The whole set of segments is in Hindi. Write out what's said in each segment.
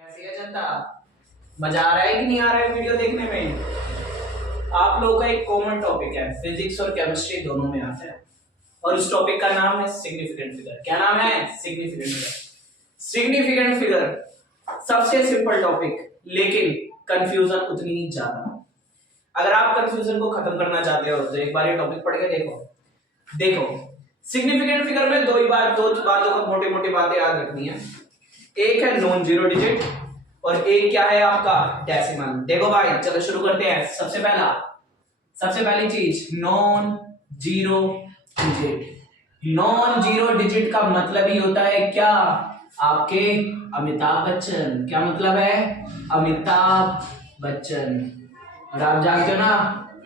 कैसी है जनता? मजा आ रहा है कि नहीं आ रहा है वीडियो देखने में? आप लोगों का एक कॉमन टॉपिक है, फिजिक्स और केमिस्ट्री दोनों में आता है, और उस टॉपिक का नाम है सिग्निफिकेंट फिगर। क्या नाम है? Significant figure. सिग्निफिकेंट फिगर सबसे सिंपल टॉपिक, लेकिन कंफ्यूजन उतनी ही ज्यादा। अगर आप कंफ्यूजन को खत्म करना चाहते हो तो एक बार ये टॉपिक पढ़ के देखो सिग्निफिकेंट फिगर में दो बातों का मोटे मोटे बातें याद रखनी है। एक है नॉन जीरो डिजिट और एक क्या है आपका डेसिमल। देखो भाई, चलो शुरू करते हैं। सबसे पहली चीज non zero digit. Non zero digit का मतलब ही होता है क्या? आपके अमिताभ बच्चन। क्या मतलब है? अमिताभ बच्चन। और आप जानते हो ना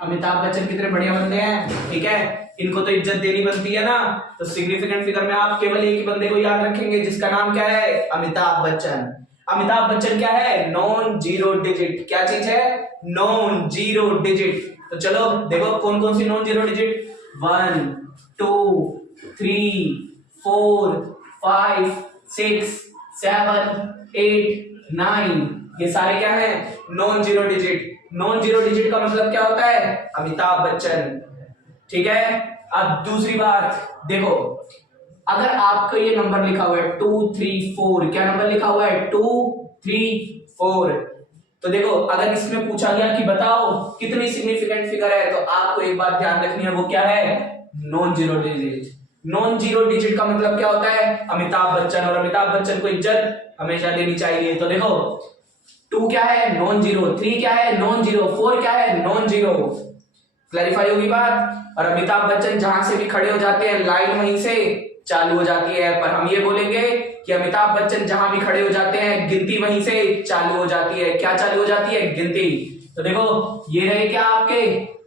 अमिताभ बच्चन कितने बढ़िया बंदे हैं, ठीक है? इनको तो इज्जत देनी बनती है ना। तो सिग्निफिकेंट फिगर में आप केवल एक ही बंदे को याद रखेंगे जिसका नाम क्या है? अमिताभ बच्चन। अमिताभ बच्चन क्या है? Non zero digit. क्या चीज है? Non zero digit. तो चलो देखो कौन कौन सी नॉन जीरो डिजिट। 1 2 3 4 5 6 7 8 9, ये सारे क्या है? Non zero digit. Non zero digit का मतलब क्या होता है? अमिताभ बच्चन, ठीक है? अब दूसरी बात देखो, अगर आपको ये नंबर लिखा हुआ है 2 3 4, क्या नंबर लिखा हुआ है? 2 3 4। तो देखो अगर इसमें पूछा गया कि बताओ कितनी सिग्निफिकेंट फिगर है, तो आपको एक बात ध्यान रखनी है, वो क्या है? Non zero digit. Non zero digit का मतलब क्या होता है? अमिताभ बच्चन, और अमिताभ बच्चन को इज्जत हमेशा देनी चाहिए। तो देखो 2 क्या है? Non zero. 3 क्या है? Non zero. 4 क्या है? Non zero. क्लैरिफाई होगी बात? और अमिताभ बच्चन जहां से भी खड़े हो जाते हैं लाइन वहीं से चालू हो जाती है, पर हम ये बोलेंगे कि अमिताभ बच्चन जहां भी खड़े हो जाते हैं गिनती वहीं से चालू हो जाती है। क्या चालू हो जाती है? गिनती। तो देखो ये रहे क्या आपके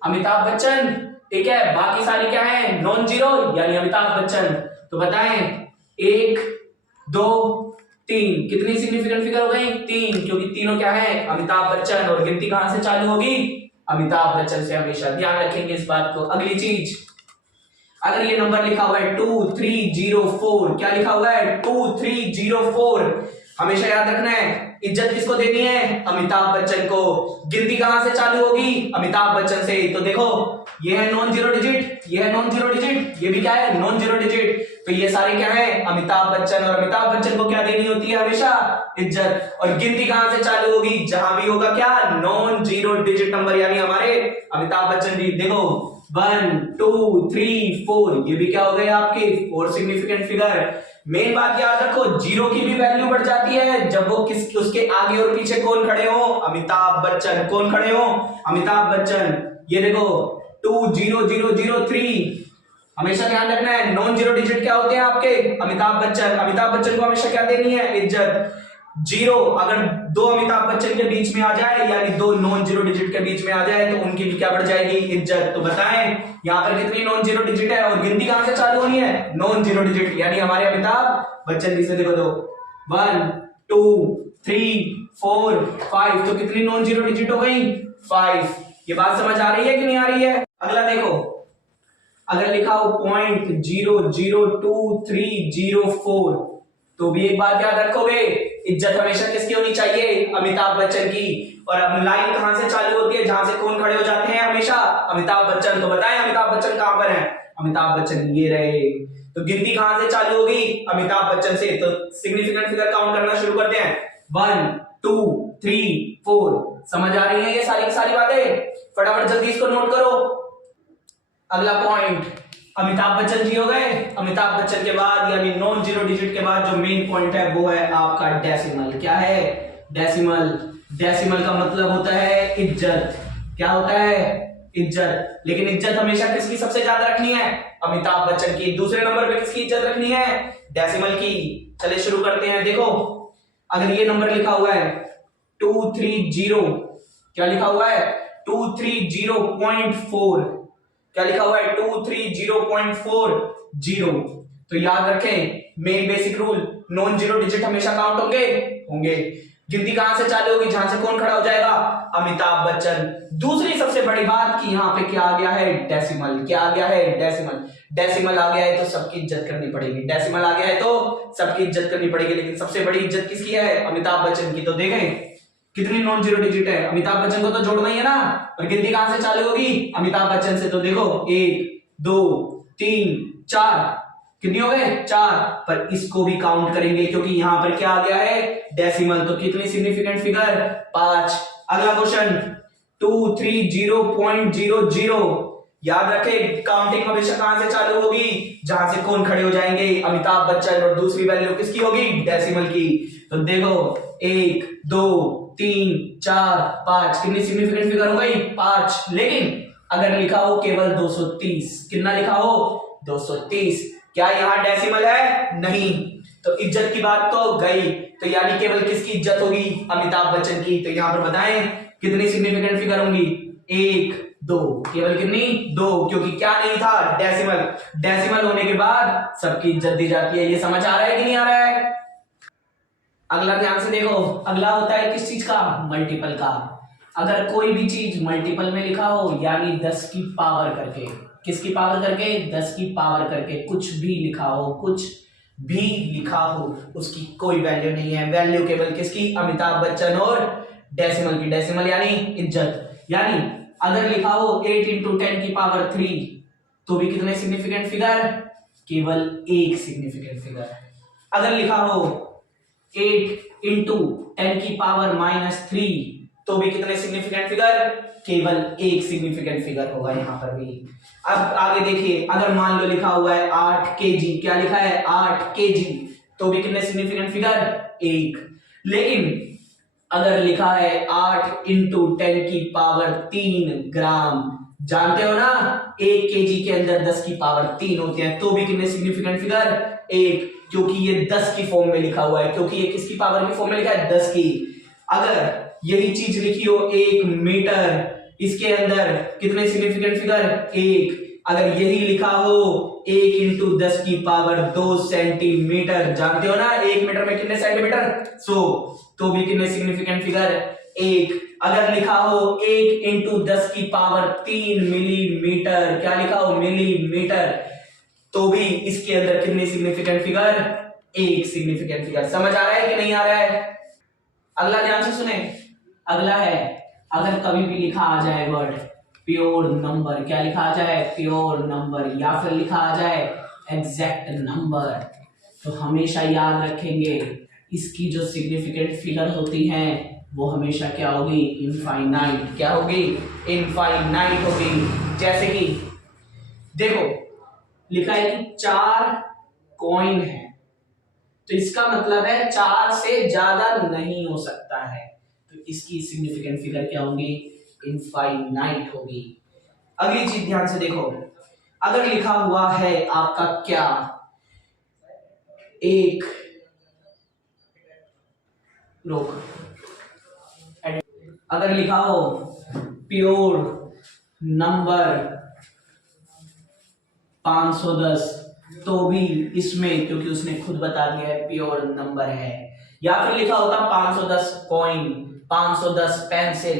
अमिताभ बच्चन, ठीक है? बाकी सारी क्या है? नॉन जीरो यानी अमिताभ बच्चन। तो बताएं 1 2 3 कितनी सिग्निफिकेंट फिगर हो गई? 3, क्योंकि तीनों क्या है? अमिताभ बच्चन। और गिनती कहां से चालू होगी? अमिताभ बच्चन से। हमेशा ध्यान रखेंगे इस बात को। अगली चीज, अगर ये नंबर लिखा हुआ है 2304, क्या लिखा हुआ है? 2304। हमेशा याद रखना है इज्जत किसको देनी है? अमिताभ बच्चन को। गिनती कहां से चालू होगी? अमिताभ बच्चन से। तो देखो ये है नॉन जीरो डिजिट, ये है नॉन जीरो डिजिट, ये भी क्या है? Non zero digit. तो ये सारे क्या है? अमिताभ बच्चन। और अमिताभ बच्चन को क्या देनी होती है? हमेशा इज्जत। और गिनती कहां से चालू होगी? जहां भी होगा क्या? नॉन जीरो डिजिट नंबर, यानी हमारे अमिताभ बच्चन भी। देखो 1 2 3 4, ये भी क्या हो गए आपके? 4 सिग्निफिकेंट फिगर। मेन बात याद रखो, जीरो की भी वैल्यू बढ़ जाती है जब वो उसके आगे और पीछे कौन खड़े हो? अमिताभ बच्चन। कौन खड़े हो? अमिताभ बच्चन। ये देखो 20003। हमेशा ध्यान रखना है नॉन जीरो डिजिट क्या होते हैं आपके? अमिताभ बच्चन। अमिताभ बच्चन को हमेशा क्या देनी है? इज्जत। जीरो अगर दो अमिताभ बच्चन के बीच में आ जाए, यानी दो नॉन जीरो डिजिट के बीच में आ जाए, तो उनकी भी क्या बढ़ जाएगी? इज्जत। तो बताएं यहाँ पर कितनी नॉन जीरो डिजिट है और गिनती कहां से चालू होनी है? नॉन जीरो डिजिट, यानी हमारे अमिताभ बच्चन जी से। देखो दो 1 2 3 4 5, तो कितनी नॉन जीरो डिजिट हो गई? 5। ये बात समझ आ रही है कि नहीं आ रही है? अगला देखो, अगर लिखा हो 0.002304, तो भी एक बात याद रखोगे, इज्जत हमेशा किसकी होनी चाहिए? अमिताभ बच्चन की। और अब लाइन कहां से चालू होती है? जहां से कौन खड़े हो जाते हैं? हमेशा अमिताभ बच्चन। तो बताएं अमिताभ बच्चन कहां पर है? अमिताभ बच्चन ये रहे। तो गिनती कहां से चालू होगी? अमिताभ बच्चन से। तो सिग्निफिकेंट फिगर काउंट करना शुरू करते हैं। 1 2 3 4। समझ आ रही है ये सारी सारी बातें? फटाफट जल्दी इसको नोट करो। अगला पॉइंट, अमिताभ बच्चन जी हो गए। अमिताभ बच्चन के बाद यानी नॉन जीरो डिजिट के बाद जो मेन पॉइंट है वो है आपका डेसिमल। क्या है? डेसिमल। डेसिमल का मतलब होता है इज्जत। क्या होता है? इज्जत। लेकिन इज्जत हमेशा किसकी सबसे ज्यादा रखनी है? अमिताभ बच्चन की। दूसरे नंबर पे किसकी इज्जत रखनी है? डेसिमल की। चलिए शुरू करते हैं। देखो अगर ये नंबर लिखा हुआ है 230, क्या लिखा हुआ है? 230.4। क्या लिखा हुआ है? 230.40। तो याद रखें main basic rule, non zero digit हमेशा काउंट होंगे। गिनती कहां से चालू होगी? जहां से कौन खड़ा हो जाएगा? अमिताभ बच्चन। दूसरी सबसे बड़ी बात कि यहाँ पे क्या आ गया है, डेसिमल। क्या आ गया है, डेसिमल। डेसिमल आ गया है तो सबकी इज्जत करनी पड़ेगी, डेसिमल आ गया है तो सबकी इज्जत करनी पड़ेगी। लेकिन सबसे बड़ी इज्जत किसकी है, अमिताभ बच्चन की। तो देखें कितनी नॉन जीरो डिजिट है, अमिताभ बच्चन को तो जोड़ना ही है ना, और गिनती कहां से चालू होगी, अमिताभ बच्चन से। तो देखो 1 2 3 4, कितनी हो गए, 4। पर इसको भी काउंट करेंगे क्योंकि यहां पर क्या आ गया है, डेसिमल। तो कितनी सिग्निफिकेंट फिगर, 5। अगला क्वेश्चन 230.00। याद रखे काउंटिंग हमेशा कहां से चालू होगी, जहां से कौन खड़े हो जाएंगे, अमिताभ बच्चन, और दूसरी वैल्यू किसकी होगी, डेसिमल की। तो देखो 1 2 3 4 5, कितनी सिग्निफिकेंट फिगर हो गई, 5। लेकिन अगर लिखा हो केवल 230, कितना लिखा हो, 230, क्या यहां डेसिमल है, नहीं। तो इज्जत की बात तो गई, तो यानी केवल किसकी इज्जत होगी, अमिताभ बच्चन की। तो यहां पर बताएं कितनी सिग्निफिकेंट फिगर होंगी, 1 2, केवल कितनी, 2, क्योंकि क्या नहीं था, डेसिमल। डेसिमल होने के बाद सबकी इज्जत दी जाती है। ये समझ आ रहा है कि नहीं आ रहा है। अगला ध्यान से देखो, अगला होता है किस चीज का, मल्टीपल का। अगर कोई भी चीज मल्टीपल में लिखा हो, यानी 10 की पावर करके, किसकी पावर करके, 10 की पावर करके कुछ भी लिखा हो, कुछ भी लिखा हो, उसकी कोई वैल्यू नहीं है। वैल्यू केवल किसकी, अमिताभ बच्चन और डेसिमल की। डेसिमल यानी इज्जत। यानी अगर लिखा हो 8 × 10 की पावर 3, तो भी कितने सिग्निफिकेंट फिगर, केवल एक सिग्निफिकेंट फिगर। अगर लिखा हो 8 × 10 की पावर -3, तो भी कितने सिग्निफिकेंट फिगर, केवल एक सिग्निफिकेंट फिगर होगा यहां पर भी। अब आगे देखिए, अगर मान लो लिखा हुआ है 8 kg, क्या लिखा है, 8 kg, तो भी कितने सिग्निफिकेंट फिगर, 1। लेकिन अगर लिखा है 8 × 10 की पावर 3 ग्राम, जानते हो ना 1 kg के अंदर 10 की पावर 3 होती है, तो भी कितने सिग्निफिकेंट फिगर, 1, क्योंकि ये 10 की फॉर्म में लिखा हुआ है, क्योंकि ये किसकी पावर की फॉर्म में लिखा है, 10 की। अगर यही चीज लिखी हो 1 मीटर, इसके अंदर कितने सिग्निफिकेंट फिगर, 1। अगर यही लिखा हो 1 × 10 की पावर 2 सेंटीमीटर, जानते हो ना 1 मीटर में कितने सेंटीमीटर, 100, तो भी कितने सिग्निफिकेंट फिगर, 1। अगर लिखा हो 1 × 10 की पावर 3 मिलीमीटर, क्या लिखा हो, मिलीमीटर, तो भी इसके अंदर कितने सिग्निफिकेंट फिगर, 1 सिग्निफिकेंट फिगर। समझ आ रहा है कि नहीं आ रहा है। अगला ध्यान से सुने, अगला है अगर कभी भी लिखा आ जाए वर्ड प्योर नंबर, क्या लिखा आ जाए, प्योर नंबर, या फिर लिखा आ जाए एग्जैक्ट नंबर, तो हमेशा याद रखेंगे इसकी जो सिग्निफिकेंट फिगर होती हैं वो हमेशा क्या होगी, इनफाइनाइट। क्या होगी, इनफाइनाइट होगी। जैसे कि देखो लिखा है कि 4 कॉइन है, तो इसका मतलब है 4 से ज्यादा नहीं हो सकता है, तो इसकी सिग्निफिकेंट फिगर क्या होगी, इनफाइनाइट होगी। अगली चीज ध्यान से देखो, अगर लिखा हुआ है आपका क्या, एक रोक, अगर लिखा हो प्योर नंबर 510, तो भी इसमें, क्योंकि उसने खुद बता दिया है प्योर नंबर है। या फिर लिखा होता 510 कॉइन, 510 पेंसिल,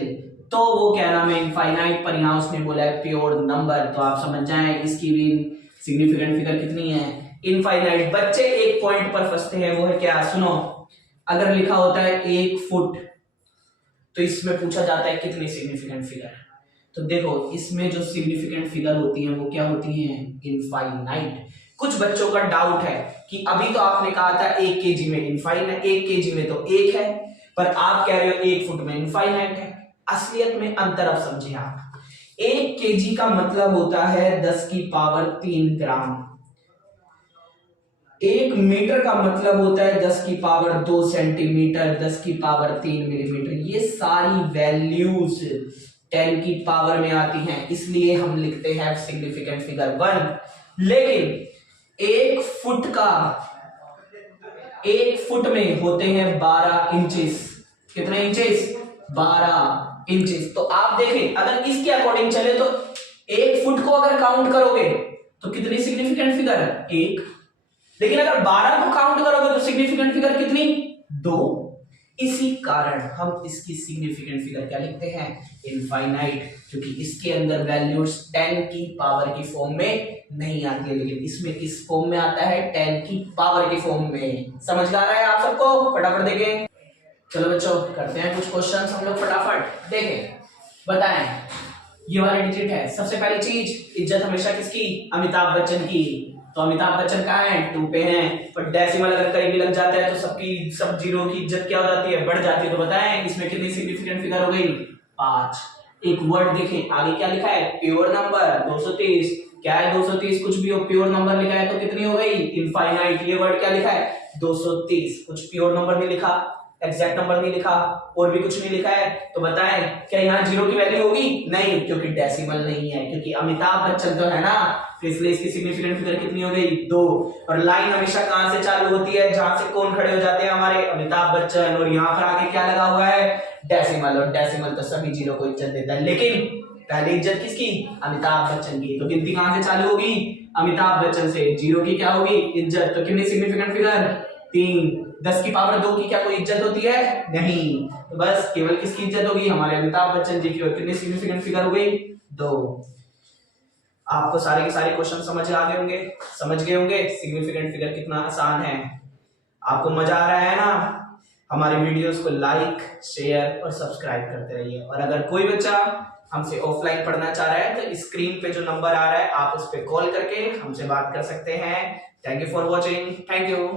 तो वो क्या नाम है, इनफाइनाइट, पर यहां उसने बोला है प्योर नंबर, तो आप समझ जाएं इसकी भी सिग्निफिकेंट फिगर कितनी है, इनफाइनाइट। बच्चे एक पॉइंट पर फंसते हैं, वो है क्या, सुनो, अगर लिखा होता है 1 फुट, तो इसमें पूछा जाता है कितनी सिग्निफिकेंट फिगर। तो देखो इसमें जो सिग्निफिकेंट फिगर होती हैं वो क्या होती हैं, इनफाइनाइट। कुछ बच्चों का डाउट है कि अभी तो आपने कहा था 1 kg में इनफाइनाइट, 1 kg में तो 1 है, पर आप कह रहे हो 1 फुट में इनफाइनाइट है। असलियत में अंतर अब समझे आप। 1 kg का मतलब होता है 10 की पावर 3 ग्राम। 1 मीटर का मतलब होता है 10 की पावर 2 सेंटीमीटर, 10 की पावर 3 मिलीमीटर। ये सारी वैल्यूज 10 की पावर में आती हैं, इसलिए हम लिखते हैं सिग्निफिकेंट फिगर 1। लेकिन 1 फुट में होते हैं 12 इंचेस। कितने इंचेस, 12 इंचेस। तो आप देखें अगर इसके अकॉर्डिंग चले तो 1 फुट को अगर काउंट करोगे तो कितनी सिग्निफिकेंट फिगर है, 1। लेकिन अगर 12 को काउंट करोगे तो सिग्निफिकेंट फिगर कितनी, 2। इसी कारण हम इसकी सिग्निफिकेंट फिगर क्या लिखते हैं, इनफाइनाइट, क्योंकि इसके अंदर वैल्यूज 10 की पावर की फॉर्म में नहीं आती है, लेकिन इसमें किस फॉर्म में आता है, 10 की पावर की फॉर्म में। समझ आ रहा है आप सबको? फटाफट देखें। चलो बच्चों करते हैं कुछ क्वेश्चंस हम लोग फटाफट। देखें, बताएं, ये वाला डिजिट है। सबसे पहली चीज, इज्जत हमेशा किसकी, अमिताभ बच्चन की। तो अमिताभ बच्चन कहाँ है, 2 पे हैं, पर डेसिमल अगर कहीं भी लग जाता है तो सब जीरो की इज्जत क्या हो जाती है, बढ़ जाती है। तो बताएं इसमें कितनी सिग्निफिकेंट फिगर हो गई, 5। एक वर्ड देखें, आगे क्या लिखा है, प्योर नंबर 230। क्या है 230, कुछ भी हो, प्योर नंबर लिखा है तो कितनी हो गई, इनफाइनाइट। ये वर्ड क्या लिखा है, 230। कुछ प्योर नंबर नहीं लिखा, एग्जैक्ट नंबर नहीं लिखा, और भी कुछ नहीं लिखा है। तो बताएं क्या यहाँ जीरो की वैल्यू होगी, नहीं, क्योंकि डेसिमल नहीं है, क्योंकि अमिताभ बच्चन तो है ना, तो इसलिए इसकी सिग्निफिकेंट फिगर कितनी हो गई, 2। और लाइन हमेशा कहां से चालू होती है, जहां से कौन खड़े हो जाते हैं, हमारे अमिताभ बच्चन, और यहाँ पर आगे क्या लगा हुआ है, डेसिमल। और डेसिमल तो सभी जीरो को इज्जत देता है, लेकिन पहली इज्जत किसकी, अमिताभ बच्चन की। तो गिनती कहां से चालू होगी, अमिताभ बच्चन से। जीरो की क्या होगी, इज्जत, तो कितनी सिग्निफिकेंट फिगर, 3। 10 की पावर 2 की क्या कोई इज्जत होती है, नहीं। तो बस केवल किसकी इज्जत होगी, हमारे अमिताभ बच्चन जी की। और कितनी सिग्निफिकेंट फिगर हो गई, 2। आपको सारे के सारे क्वेश्चन समझ आ गए होंगे, समझ गए होंगे सिग्निफिकेंट फिगर कितना आसान है। आपको मजा आ रहा है ना? हमारे वीडियोस को लाइक, शेयर और सब्सक्राइब करते रहिए। और अगर कोई बच्चा हमसे ऑफलाइन पढ़ना चाह रहा है तो स्क्रीन पे जो नंबर आ रहा है आप उस पर कॉल करके हमसे बात कर सकते हैं। Thank you for watching, thank you.